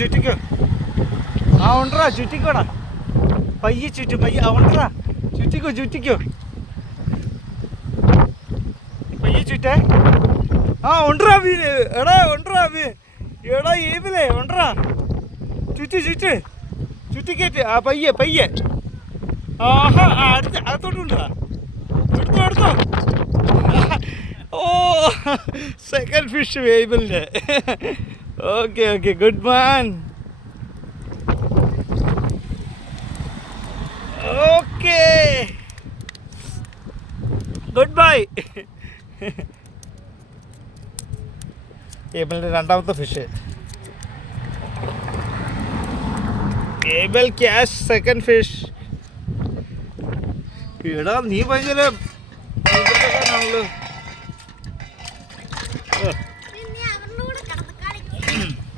ചുറ്റിക്കോ. ആ ഉണ്ടറാ, ചുറ്റിക്കോടാ. പയ്യെ ഉണ്ടറാ, ചുറ്റിക്കോ. പയ്യെ ചുറ്റേ. ആ ഉണ്ടറാ മീന്. ഉണ്ടറാ മീൻ. ഏബിലേ ഉണ്ടറാ. ചുറ്റിക്കേറ്റ്. ആ പയ്യെ. ആഹാ, അടുത്തോട്ടുണ്ടാ. എടുത്തോ. ഓ, സെക്കൻഡ് ഫിഷ് വേബിളിൻ്റെ. Okay, good man. Okay, goodbye. ഏബിളിൻ്റെ രണ്ടാമത്തെ ഫിഷ്. Abel cash second fish. എടാ നീ ഭയങ്കര